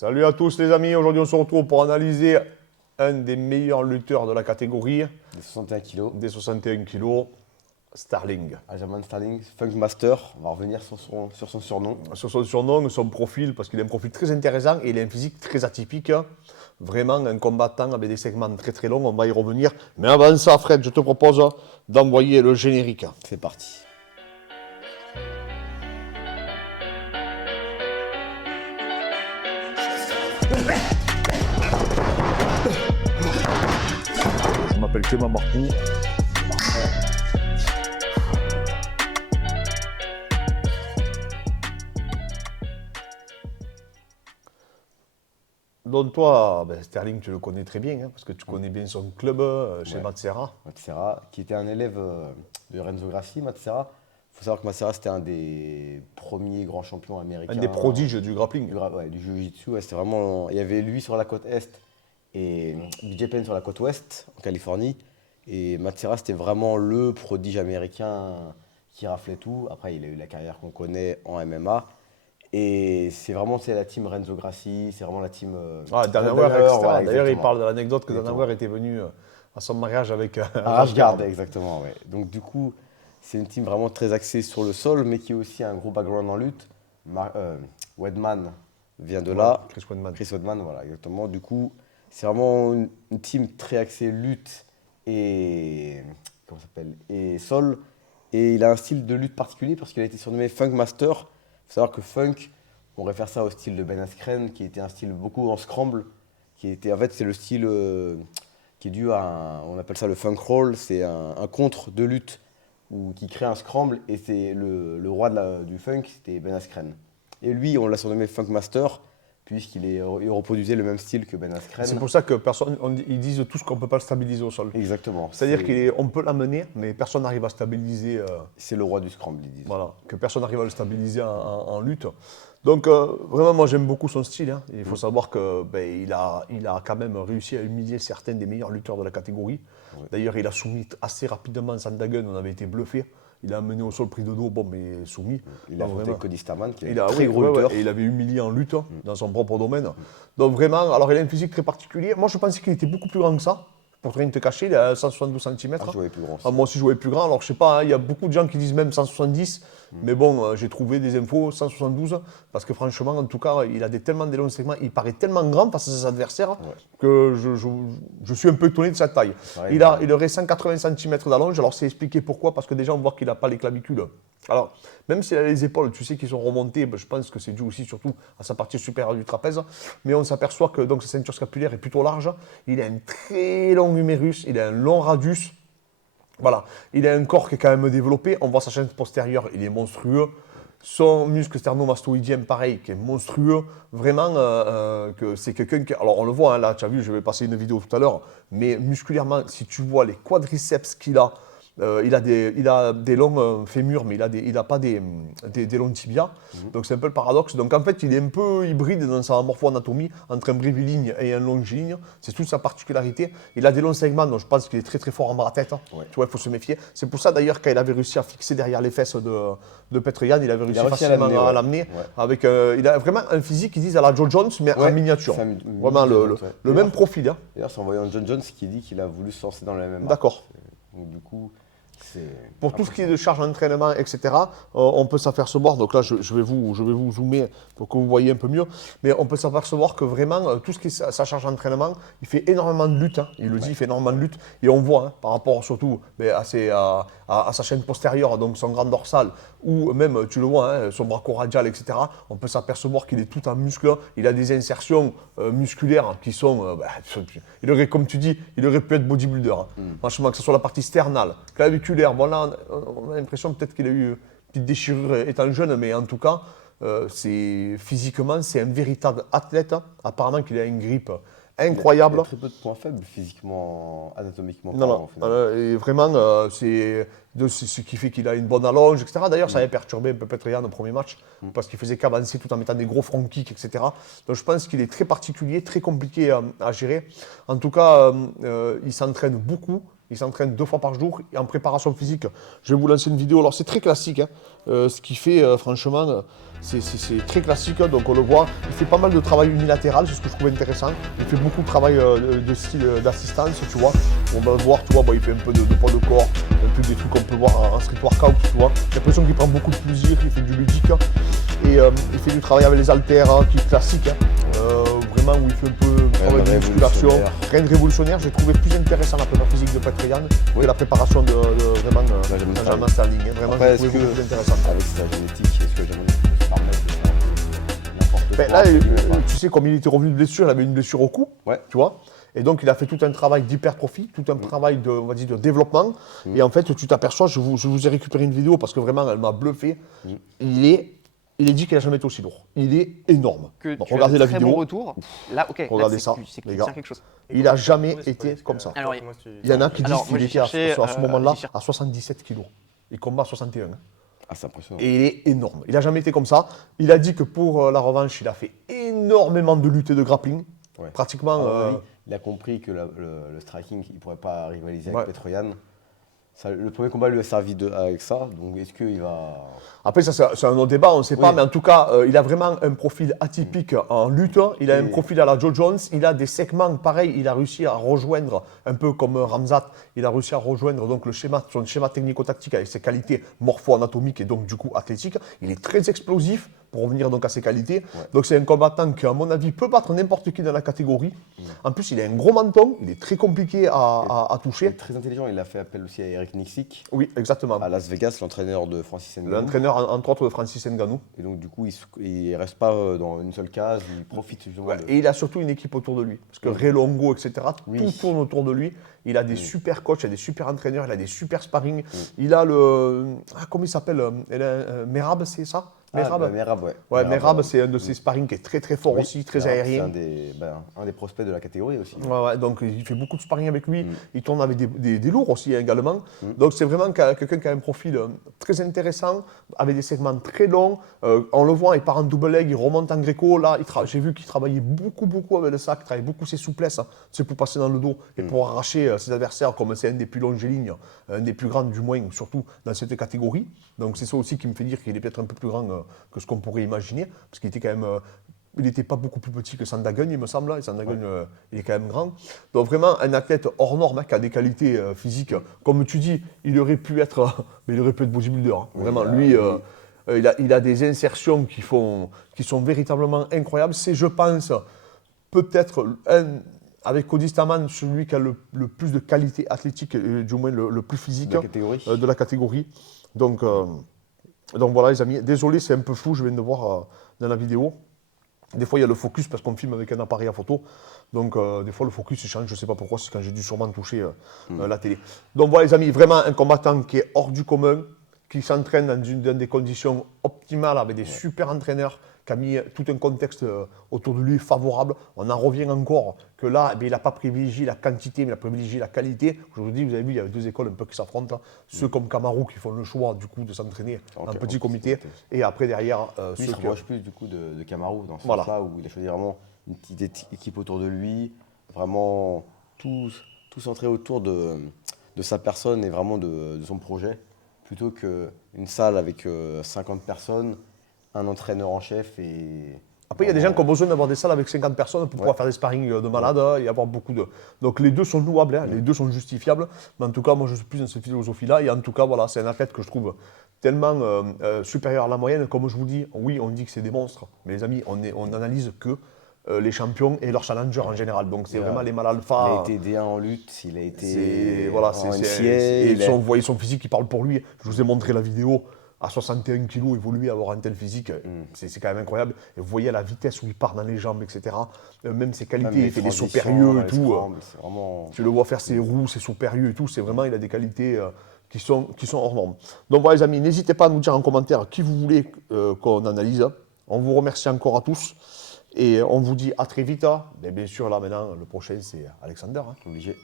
Salut à tous les amis, aujourd'hui on se retrouve pour analyser un des meilleurs lutteurs de la catégorie, Des 61 kilos. des 61 kilos, Sterling. Aljamain Sterling, Funk Master, on va revenir sur son surnom. Sur son surnom, son profil, parce qu'il a un profil très intéressant et il a un physique très atypique. Vraiment un combattant avec des segments très très longs, on va y revenir. Mais avant ça, Fred, je te propose d'envoyer le générique. C'est parti. Je m'appelle Clément Marcoux. Donc toi, Sterling, tu le connais très bien, parce que tu connais bien son club chez Ouais. Matsera. Matsera, qui était un élève de Renzo Grassi, Matsera. Il faut savoir que Matsera, c'était un des premiers grands champions américains. Un des prodiges du grappling. Du jiu-jitsu. Ouais, c'était vraiment... Il y avait lui sur la côte Est et BJ Penn sur la côte Ouest, en Californie. Et Matsera, c'était vraiment le prodige américain qui raflait tout. Après, il a eu la carrière qu'on connaît en MMA. Et c'est la team Renzo Grassi, c'est vraiment la team. Danauer, Danauer, etc. voilà, D'ailleurs, il exactement. parle de l'anecdote que Exactement. Danauer était venu à son mariage avec Rashguard, exactement, ouais. Donc, du coup, c'est une team vraiment très axée sur le sol, mais qui a aussi un gros background en lutte. Weidman vient de là. Chris Weidman. Chris Weidman, voilà, exactement. Du coup, c'est vraiment une team très axée lutte et. Comment ça s'appelle? Et sol. Et il a un style de lutte particulier parce qu'il a été surnommé Funk Master. Il faut savoir que Funk, on réfère ça au style de Ben Askren, qui était un style beaucoup en scramble, en fait, c'est le style qui est dû on appelle ça le Funk Roll, c'est un contre de lutte qui crée un scramble, et c'est le roi du funk, c'était Ben Askren. Et lui, on l'a surnommé Funk Master, il reproduisait le même style que Ben Askren. C'est pour ça que ils disent tous qu'on ne peut pas le stabiliser au sol. Exactement. C'est-à-dire qu'on peut l'amener, mais personne n'arrive à stabiliser. C'est le roi du scramble, ils disent. Voilà, que personne n'arrive à le stabiliser en lutte. Donc vraiment, moi j'aime beaucoup son style. Il faut savoir que il a quand même réussi à humilier certains des meilleurs lutteurs de la catégorie. Ouais. D'ailleurs, il a soumis assez rapidement Sandhagen, on avait été bluffé. Il a amené au sol pris de dos, mais soumis. Il a affronté Cody Stamann, qui est un très gros lutteur. Et il avait humilié en lutte dans son propre domaine. Donc vraiment, alors il a un physique très particulier. Moi je pensais qu'il était beaucoup plus grand que ça. Pour rien te cacher, il a 172 cm. Ah, je voyais plus grand. Moi aussi je voyais plus grand. Alors je sais pas, il y a beaucoup de gens qui disent même 170. Mais bon, j'ai trouvé des infos 172. Parce que franchement, en tout cas, il a tellement des longs segments. Il paraît tellement grand face à ses adversaires que je suis un peu étonné de sa taille. Pareil, Il aurait 180 cm d'allonge. Alors c'est expliqué pourquoi. Parce que déjà on voit qu'il n'a pas les clavicules. Alors, même s'il a les épaules, tu sais, qui sont remontées, je pense que c'est dû aussi surtout à sa partie supérieure du trapèze. Mais on s'aperçoit que donc, sa ceinture scapulaire est plutôt large. Il a un très long humérus, il a un long radius. Voilà, il a un corps qui est quand même développé. On voit sa chaîne postérieure, il est monstrueux. Son muscle sternomastoïdien, pareil, qui est monstrueux. Vraiment, que c'est quelqu'un qui... Alors, on le voit, là, tu as vu, je vais passer une vidéo tout à l'heure. Mais musculairement, si tu vois les quadriceps qu'il a, il a des longs fémurs, mais il n'a pas des longs tibias. Donc c'est un peu le paradoxe. Donc en fait, il est un peu hybride dans sa morpho-anatomie entre un bréviligne et un longiligne. C'est toute sa particularité. Il a des longs segments, donc je pense qu'il est très très fort en bras-tête. Ouais. Tu vois, il faut se méfier. C'est pour ça d'ailleurs, quand il avait réussi à fixer derrière les fesses de Petr-Yan, il avait réussi facilement à l'amener. Avec, il a vraiment un physique, ils disent, à la Joe Jones, mais en miniature. Vraiment le même profil. D'ailleurs, c'est en voyant John Jones qui dit qu'il a voulu se lancer dans le MMA. D'accord. Donc du coup, pour tout ce qui est de charge d'entraînement, etc., on peut s'apercevoir, donc là je vais vous zoomer pour que vous voyez un peu mieux, mais on peut s'apercevoir que vraiment, tout ce qui est sa charge d'entraînement, il fait énormément de lutte, il le dit, il fait énormément de lutte, et on voit, par rapport surtout à sa chaîne postérieure, donc son grand dorsal, ou même, tu le vois, son brachoradial, etc., on peut s'apercevoir qu'il est tout en muscle, il a des insertions musculaires qui sont, il aurait, comme tu dis, il aurait pu être bodybuilder, franchement, que ce soit la partie sternale, claviculaire. Bon là, on a l'impression peut-être qu'il a eu une petite déchirure étant jeune, mais en tout cas, physiquement, c'est un véritable athlète. Apparemment qu'il a une grippe incroyable. Il a très peu de points faibles physiquement, anatomiquement. Non. Et vraiment, c'est ce qui fait qu'il a une bonne allonge, etc. D'ailleurs, ça avait perturbé un peu Petr-Yan au premier match, parce qu'il faisait qu'avancer tout en mettant des gros front kicks, etc. Donc je pense qu'il est très particulier, très compliqué à gérer. En tout cas, il s'entraîne beaucoup. Il s'entraîne 2 fois par jour et en préparation physique. Je vais vous lancer une vidéo. Alors c'est très classique, hein. Ce qu'il fait, franchement, c'est très classique. Donc on le voit. Il fait pas mal de travail unilatéral, c'est ce que je trouve intéressant. Il fait beaucoup de travail de style d'assistance, tu vois. On va voir, tu vois, bon, il fait un peu de poids de corps, un peu des trucs qu'on peut voir en street workout, tu vois. J'ai l'impression qu'il prend beaucoup de plaisir, il fait du ludique. Et il fait du travail avec les haltères, qui est classique, hein. Vraiment où il fait un peu travail de musculation. Rien de révolutionnaire, j'ai trouvé plus intéressant la prépa physique de Petroyan que la préparation de vraiment Benjamin Sterling. Vraiment, j'ai trouvé beaucoup plus intéressant. Avec sa génétique, est-ce que Benjamin peut se permettre de faire n'importe quoi? Là, tu sais, comme il était revenu de blessure, il avait une blessure au cou, Ouais. tu vois. Et donc, il a fait tout un travail d'hypertrophie, tout un travail de, on va dire, de développement. Et en fait, tu t'aperçois, je vous ai récupéré une vidéo parce que vraiment, elle m'a bluffé. Il est dit qu'il n'a jamais été aussi lourd. Il est énorme. Que Donc, tu regardez as la de très vidéo. bons retours. Là, ok. Regardez là, ça, c'est que les tu gars. tiens quelque chose. Il n'a jamais été comme ça. Alors, Il y en a qui disent Alors, moi, qu'il j'ai était cherché, à ce moment-là j'ai cherché- à 77 kilos. Il combat à 61. Hein. Ah, c'est impressionnant. Et il est énorme. Il n'a jamais été comme ça. Il a dit que pour la revanche, il a fait énormément de luttes et de grappling. Ouais. Pratiquement. À mon avis, il a compris que le striking, il ne pourrait pas rivaliser avec Petroyan. Le premier combat lui a servi avec ça, donc est-ce qu'il va... Après, ça, c'est un autre débat, on ne sait pas, Oui. mais en tout cas, il a vraiment un profil atypique en lutte. Il a un profil à la Joe Jones. Il a des segments, pareil, il a réussi à rejoindre, un peu comme Ramzat, il a réussi à rejoindre donc, son schéma technico-tactique avec ses qualités morpho-anatomiques et donc du coup athlétiques. Il est très explosif pour revenir donc à ses qualités. Ouais. Donc c'est un combattant qui, à mon avis, peut battre n'importe qui dans la catégorie. En plus, il a un gros menton, il est très compliqué à Il est toucher. très intelligent, il a fait appel aussi à Eric Nixic, Oui, exactement. à Las Vegas, l'entraîneur de Francis Ngannou. L'entraîneur, entre autres, de Francis Ngannou. Et donc du coup, il ne reste pas dans une seule case, il profite justement Ouais, de... et il a surtout une équipe autour de lui. Parce que Ray Longo, etc., Oui. tout tourne autour de lui. Il a des super coachs, il a des super entraîneurs, il a des super sparring. Il a le. comment il s'appelle Merab, c'est ça Merab Merab, ouais. Ouais, Merab, c'est un de ses sparring qui est très très fort Oui, aussi, très Merab, aérien. C'est un des prospects de la catégorie aussi. Ouais, donc il fait beaucoup de sparring avec lui. Il tourne avec des lourds aussi également. Donc c'est vraiment quelqu'un qui a un profil très intéressant, avec des segments très longs. On le voit, il part en double leg, il remonte en gréco. Là, j'ai vu qu'il travaillait beaucoup avec le sac, il travaillait beaucoup ses souplesses, hein, c'est pour passer dans le dos et pour arracher ses adversaires, comme c'est un des plus longilignes, un des plus grands du moins, surtout dans cette catégorie. Donc c'est ça aussi qui me fait dire qu'il est peut-être un peu plus grand que ce qu'on pourrait imaginer, parce qu'il était quand même... il n'était pas beaucoup plus petit que Sandhagen, il me semble. Et Sandhagen, il est quand même grand. Donc vraiment, un athlète hors norme, hein, qui a des qualités physiques. Comme tu dis, il aurait pu être, mais il aurait pu être bodybuilder. Hein. Vraiment, lui, il a des insertions qui sont véritablement incroyables. C'est, je pense, peut-être avec Cody Stamann, celui qui a le plus de qualité athlétique, du moins le plus physique De la catégorie. Donc voilà les amis, désolé c'est un peu flou, je viens de voir dans la vidéo. Des fois il y a le focus parce qu'on filme avec un appareil à photo. Donc des fois le focus il change, je ne sais pas pourquoi, c'est quand j'ai dû sûrement toucher la télé. Donc voilà les amis, vraiment un combattant qui est hors du commun, qui s'entraîne dans des conditions optimales avec des super entraîneurs, qui a mis tout un contexte autour de lui favorable. On en revient encore que là, il n'a pas privilégié la quantité, mais il a privilégié la qualité. Je vous dis, vous avez vu, il y a deux écoles un peu qui s'affrontent. Là. Ceux comme Kamaru qui font le choix du coup de s'entraîner en petit comité. Et après derrière, lui, il se rapproche plus du coup de Kamaru dans ce sens-là, où il a choisi vraiment une petite équipe autour de lui, vraiment tout centré autour de sa personne et vraiment de son projet, plutôt qu'une salle avec 50 personnes, un entraîneur en chef et... Après, il y a des gens qui ont besoin d'avoir des salles avec 50 personnes pour pouvoir faire des sparring de malades et avoir beaucoup de... Donc les deux sont louables, hein, les deux sont justifiables. Mais en tout cas, moi je suis plus dans cette philosophie-là. Et en tout cas, voilà, c'est un athlète que je trouve tellement supérieur à la moyenne. Comme je vous dis, oui, on dit que c'est des monstres. Mais les amis, on n'analyse que les champions et leurs challengers en général. Donc c'est vraiment les mâles alpha. Il a été D1 en lutte, il a été en et vous voyez son physique, il parle pour lui. Je vous ai montré la vidéo. À 61 kg, évoluer, avoir un tel physique, c'est quand même incroyable. Et vous voyez la vitesse où il part dans les jambes, etc. Même ses qualités, il fait des sauts périlleux et tout. Vraiment... Tu le vois faire ses roues, ses sauts périlleux et tout. C'est vraiment, il a des qualités qui sont hors normes. Donc voilà les amis, n'hésitez pas à nous dire en commentaire qui vous voulez qu'on analyse. On vous remercie encore à tous. Et on vous dit à très vite. Et bien sûr, là maintenant, le prochain, c'est Alexander. Obligé.